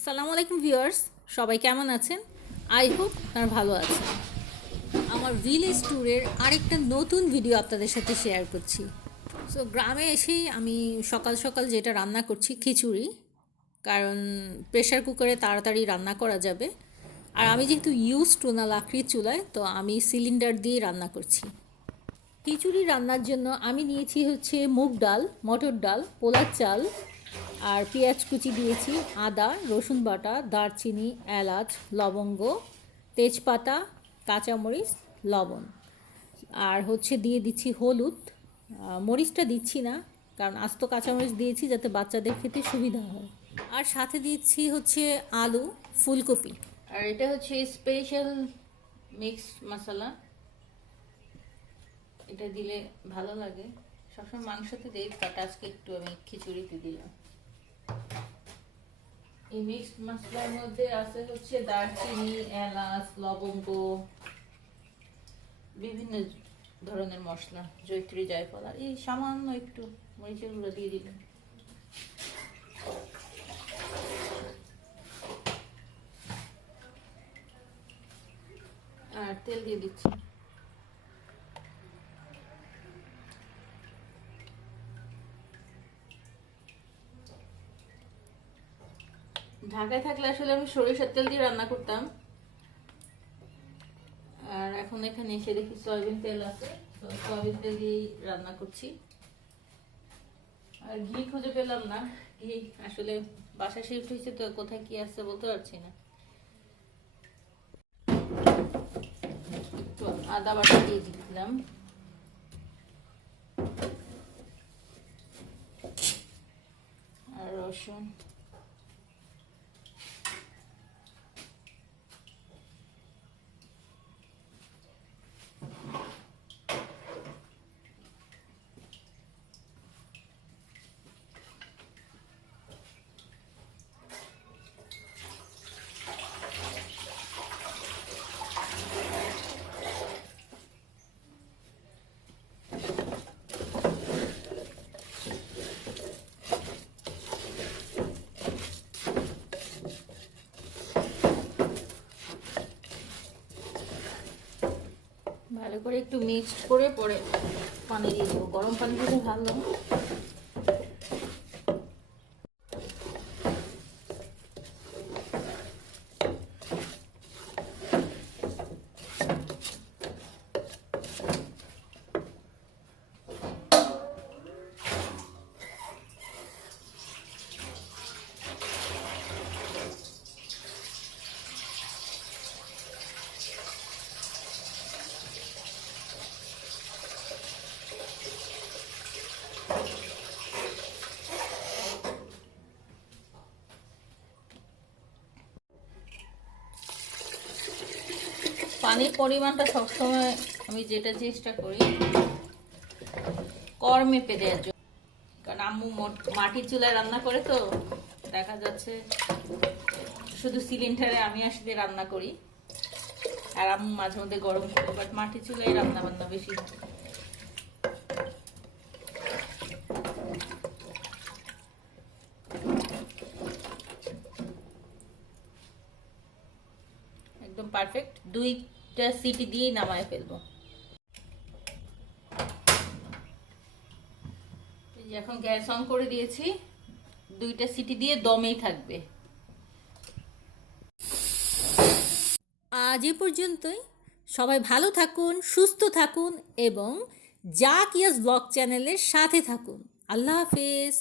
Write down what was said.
আসসালামু আলাইকুম ভিউয়ার্স, সবাই কেমন আছেন? আই হোপ তারা ভালো আছেন। আমার ভিলেজ ট্যুরের আরেকটা নতুন ভিডিও আপনাদের সাথে শেয়ার করছি। সো গ্রামে এসেই আমি সকাল সকাল যেটা রান্না করছি, খিচুড়ি। কারণ প্রেশার কুকারে তাড়াতাড়ি রান্না করা যাবে। আর আমি যেহেতু ইউজ টু না চুলায়, তো আমি সিলিন্ডার দিয়ে রান্না করছি। খিচুড়ি রান্নার জন্য আমি নিয়েছি হচ্ছে মুগ ডাল, মটর ডাল, পোলার চাল আর পেঁয়াজ কুচি দিয়েছি, আদা, রসুন বাটা, দারচিনি, এলাচ, লবঙ্গ, তেজপাতা, কাঁচামরিচ, লবণ। আর হচ্ছে দিয়ে দিচ্ছি হলুদ। মরিচটা দিচ্ছি না, কারণ আস্ত কাঁচামরিচ দিয়েছি যাতে বাচ্চাদের খেতে সুবিধা হয়। আর সাথে দিচ্ছি হচ্ছে আলু, ফুলকপি। আর এটা হচ্ছে স্পেশাল মিক্সড মশলা এটা দিলে ভালো লাগে। সবসময় মাংসতে দিই বাট আজকে একটু আমি খিচুড়িতে দিলাম। এই মিক্সড মশলার মধ্যে আছে হচ্ছে দারচিনি, এলাচ, লবঙ্গ, বিভিন্ন ধরনের মশলা জৈত্রী জায়ফল, আর এই সামান্য একটু মরিচের গুঁড়ো দিয়ে দিলাম। আর তেল দিয়ে দিচ্ছি। ঢাকায় থাকলে আসলে আমি সরিষার তেল দিয়ে রান্না করতাম। আর এখন এখানে এসে দেখি সয়াবিন তেল আছে। সয়াবিন তেল দিয়েই রান্না করছি। আর ঘি খুঁজে পেলাম না। ঘি আসলে বাসা শিফট হয়েছে তো, কোথায় কি আছে বলতে পারছি না। তো আদা বাটা দিয়ে দিলাম। আর রসুন ভালো করে একটু মিক্সড করে পরে পানি দিয়ে দেবো। গরম পানি দিলে ভালো। পানির পরিমাণটা সবসময় আমি যেটা চেষ্টা করি কর মেপে দেওয়ার জন্য। কারণ আম্মু মোট- মাটির চুলায় রান্না করে তো, দেখা যাচ্ছে শুধু সিলিন্ডারে আমি আসলে রান্না করি। আর আম্মু মাঝে মধ্যে গরম করে বাট মাটির চুলায় রান্না বান্না বেশি। একদম পারফেক্ট দুইটা সিটি দিয়েই নামায় ফেলব। এখন গ্যাস অন করে দিয়েছি। দুইটা সিটি দিয়ে দমেই থাকবে। আজ এ পর্যন্তই। সবাই ভালো থাকুন, সুস্থ থাকুন এবং জাক ইয়াস ব্লগ চ্যানেলের সাথে থাকুন। আল্লাহ হাফেজ।